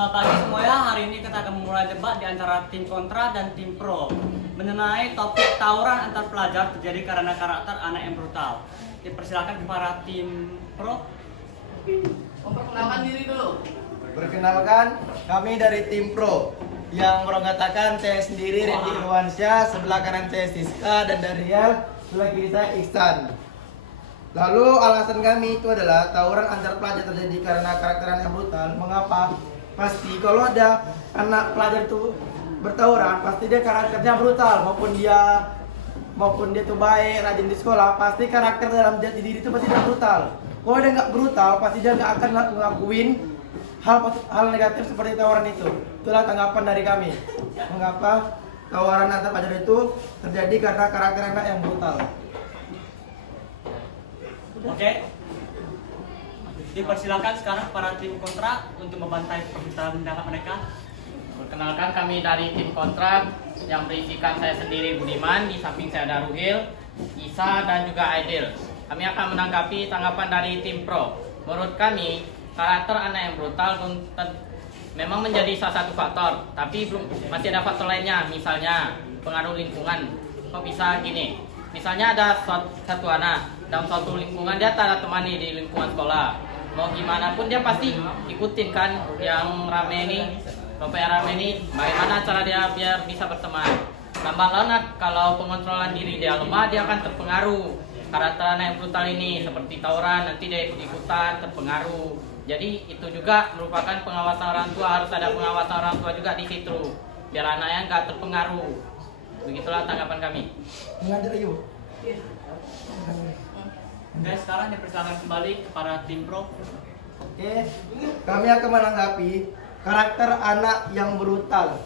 Selamat pagi semuanya, hari ini kita akan memulai debat di antara tim kontra dan tim pro mengenai topik tawuran antar pelajar terjadi karena karakter anak yang brutal. Dipersilakan kepada tim pro. Memperkenalkan diri dulu. Perkenalkan, kami dari tim pro. Yang mengatakan saya sendiri Randy Irwansyah, sebelah kanan saya Siska dan Dariel, sebelah kiri saya Iksan. Lalu alasan kami itu adalah tawuran antar pelajar terjadi karena karakter anak yang brutal. Mengapa? Pasti kalau ada anak pelajar itu bertawuran, pasti dia karakternya brutal, maupun dia tuh baik, rajin di sekolah, pasti karakter dalam jati diri itu pasti dia brutal. Kalau dia nggak brutal, pasti dia nggak akan ngelakuin hal negatif seperti tawaran itu. Itulah tanggapan dari kami. Mengapa tawaran antar pelajar itu terjadi karena karakter anak yang brutal. Oke. Dipersilakan sekarang para tim kontra untuk membantai permintaan pendapat mereka. Perkenalkan, kami dari tim kontra yang berisikan saya sendiri Budiman, di samping saya ada Ruhil, Isa dan juga Aidil. Kami akan menanggapi tanggapan dari tim pro. Menurut kami, karakter anak yang brutal memang menjadi salah satu faktor, tapi masih ada faktor lainnya, misalnya pengaruh lingkungan. Kok bisa gini? Misalnya ada satu anak dalam suatu lingkungan, dia tak ada temani di lingkungan sekolah. Mau gimana pun dia pasti ikutin kan yang rame ini, kelompok yang rame ini, bagaimana cara dia biar bisa berteman. Lambat laun kalau pengontrolan diri dia lemah, dia akan terpengaruh. Karakter anak yang brutal ini seperti tawuran, nanti dia ikut-ikutan, terpengaruh. Jadi itu juga merupakan pengawasan orang tua, harus ada pengawasan orang tua juga di situ, biar anaknya nggak terpengaruh. Begitulah tanggapan kami. Mengajar yuk. Oke, sekarang dipersilakan kembali kepada tim pro. Oke, kami akan menanggapi karakter anak yang brutal.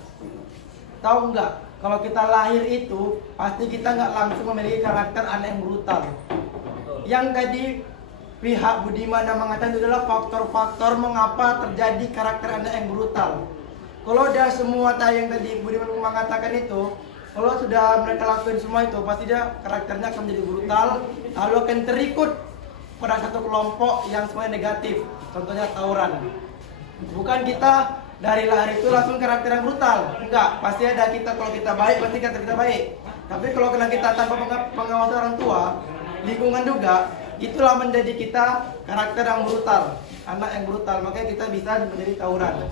Tahu nggak? Kalau kita lahir itu pasti kita nggak langsung memiliki karakter anak yang brutal. Yang tadi pihak Budiman yang mengatakan itu adalah faktor-faktor mengapa terjadi karakter anak yang brutal. Kalau ada semua yang tadi Budiman mengatakan itu, kalau sudah mereka lakukan semua itu, pasti dia karakternya akan menjadi brutal, lalu akan terikut pada satu kelompok yang semuanya negatif. Contohnya tawuran. Bukan kita dari lahir itu langsung karakter yang brutal. Enggak, pasti ada kita, kalau kita baik, pasti karakter kita baik. Tapi kalau kena kita tanpa pengawasan orang tua, lingkungan juga, itulah menjadi kita karakter yang brutal, anak yang brutal. Makanya kita bisa menjadi tawuran.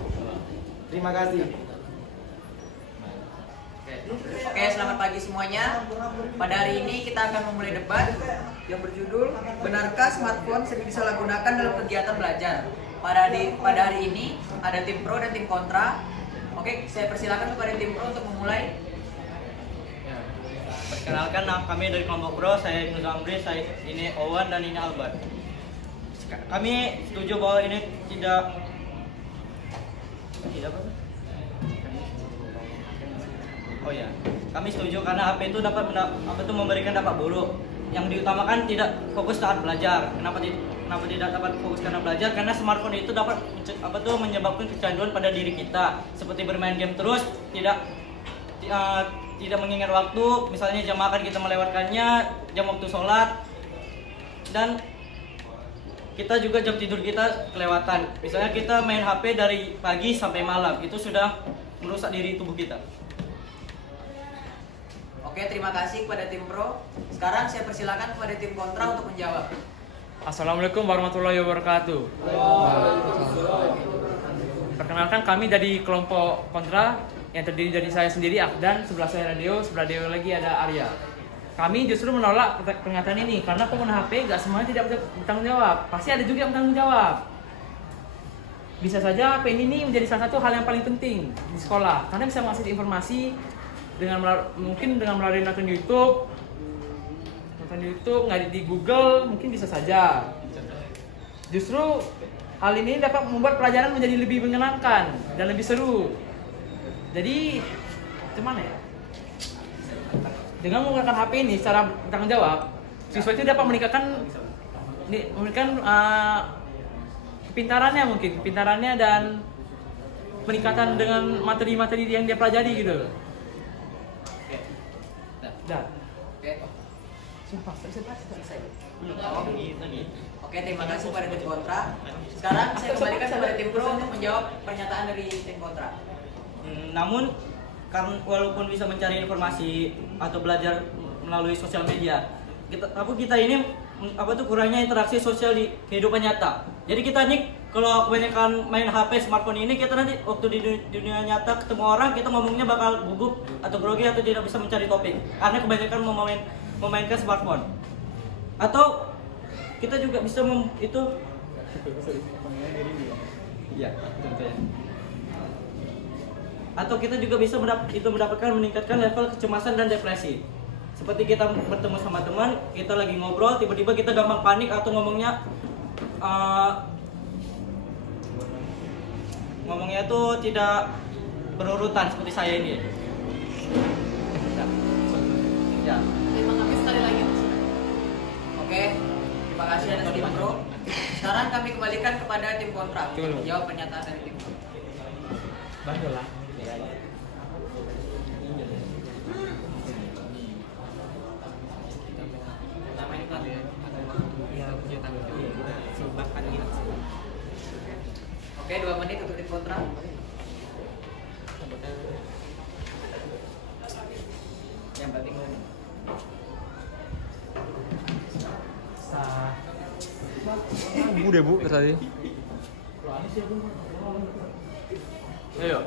Terima kasih. Oke, selamat pagi semuanya. Pada hari ini kita akan memulai debat yang berjudul benarkah smartphone sering disalahgunakan dalam kegiatan belajar. Pada hari ini ada tim pro dan tim kontra. Oke, saya persilakan kepada tim pro untuk memulai. Perkenalkan, kami dari kelompok pro, saya Ibnu Zamri, saya ini Owen dan ini Albert. Kami setuju bahwa ini tidak apa? Oh ya, kami setuju karena HP itu dapat memberikan dampak buruk. Yang diutamakan tidak fokus saat belajar. Kenapa tidak dapat fokus karena belajar? Karena smartphone itu dapat menyebabkan kecanduan pada diri kita, seperti bermain game terus, tidak mengingat waktu. Misalnya jam makan kita melewatkannya, jam waktu sholat, dan kita juga jam tidur kita kelewatan. Misalnya kita main HP dari pagi sampai malam, itu sudah merusak diri tubuh kita. Oke, terima kasih kepada tim pro. Sekarang saya persilakan kepada tim kontra untuk menjawab. Assalamualaikum warahmatullahi wabarakatuh. Perkenalkan, kami dari kelompok kontra yang terdiri dari saya sendiri Akdan, sebelah saya Radio, sebelah Dewa lagi ada Arya. Kami justru menolak pernyataan ini karena pengguna HP nggak semuanya tidak bertanggung jawab. Pasti ada juga yang bertanggung jawab. Bisa saja HP ini menjadi salah satu hal yang paling penting di sekolah karena bisa mengakses informasi mungkin dengan melalui nonton YouTube, ngedit di Google, mungkin bisa saja. Justru hal ini dapat membuat pelajaran menjadi lebih menyenangkan dan lebih seru. Jadi, gimana ya? Dengan menggunakan HP ini secara bertanggung jawab, siswa itu dapat meningkatkan kepintarannya dan peningkatan dengan materi-materi yang dia pelajari gitu. Dah. Oke. Sumpah, selesai. Oke, Oke, terima kasih pada tim kontra. Sekarang saya kembalikan kepada tim pro untuk menjawab pernyataan dari tim kontra. Namun karena walaupun bisa mencari informasi atau belajar melalui sosial media, kita ini kurangnya interaksi sosial di kehidupan nyata. Jadi kita nih kalau kebanyakan main HP smartphone ini, kita nanti waktu di dunia nyata ketemu orang, kita ngomongnya bakal gugup atau grogi atau tidak bisa mencari topik karena kebanyakan memainkan smartphone. Atau kita juga bisa atau kita juga bisa meningkatkan level kecemasan dan depresi. Seperti kita bertemu sama teman, kita lagi ngobrol, tiba-tiba kita gampang panik atau ngomongnya tuh tidak berurutan seperti saya ini. Ya. Terima kasih sekali lagi. Oke, terima kasih atas tim pro. Sekarang kami kembalikan kepada tim kontra untuk menjawab pernyataan dari tim pro. Bantulah. Oke, 2 menit untuk tim kontra. Yang penting Bu deh bu tadi. Ayo.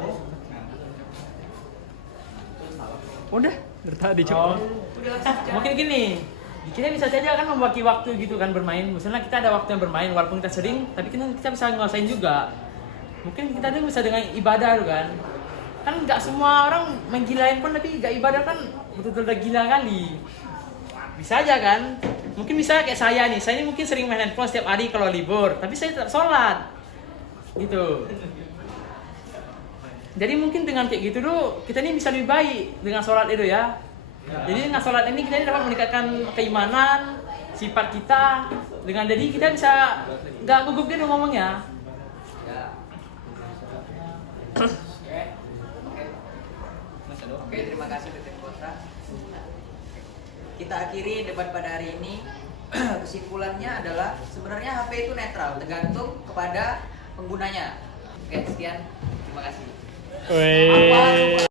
Udah dari tadi coba. Mungkin gini, kita bisa saja kan membagi waktu gitu kan bermain. Misalnya kita ada waktu yang bermain walaupun kita sering, tapi kita bisa ngerasain juga. Mungkin kita tuh bisa dengan ibadah kan. Kan nggak semua orang main gila handphone tapi nggak ibadah kan betul-betul udah gila kali. Bisa aja kan. Mungkin bisa kayak saya nih. Saya ini mungkin sering main handphone setiap hari kalau libur, tapi saya tetap sholat. Gitu. Jadi mungkin dengan kayak gitu tuh kita ini bisa lebih baik dengan sholat itu ya. Jadi dengan sholat ini kita ini dapat meningkatkan keimanan, sifat kita. Dengan jadi kita bisa nggak gugup gitu ngomongnya. Oke, terima kasih untuk tim kontra. Kita akhiri debat pada hari ini. Kesimpulannya adalah sebenarnya HP itu netral, tergantung kepada penggunanya. Oke, sekian. Terima kasih. Wih.